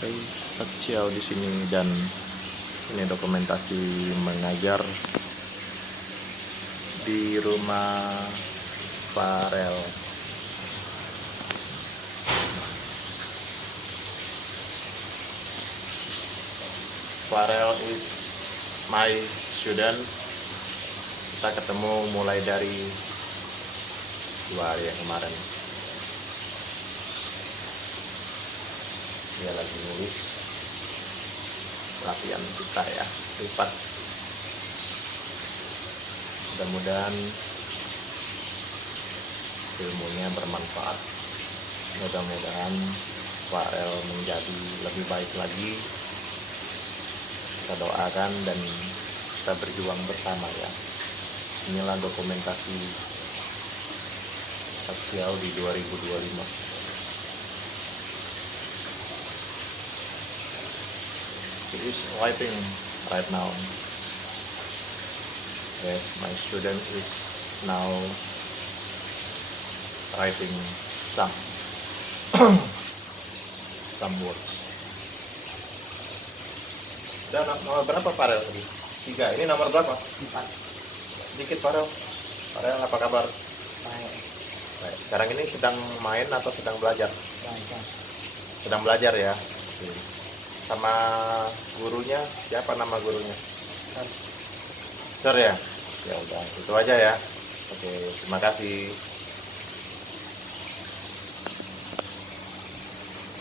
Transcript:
Oke, Satchiao di sini dan ini dokumentasi mengajar di rumah Farel. Farel is my student. Kita ketemu mulai dari 2 hari yang kemarin. Dia lagi nulis latihan kita ya, lipat. Mudah-mudahan ilmunya bermanfaat. Mudah-mudahan Farel menjadi lebih baik lagi. Kita doakan dan kita berjuang bersama ya. Inilah dokumentasi Satchiao di 2025. He is writing right now. Yes, my student is now writing some words. Udah nomor berapa Farel tadi? 3. Ini nomor berapa? 4. Dikit Farel. Farel apa kabar? Baik. Baik. Sekarang ini sedang main atau sedang belajar? Belajar. Sedang belajar ya. Oke. Sama gurunya, siapa nama gurunya? Sir ya? Ya udah, itu aja ya. Oke, terima kasih.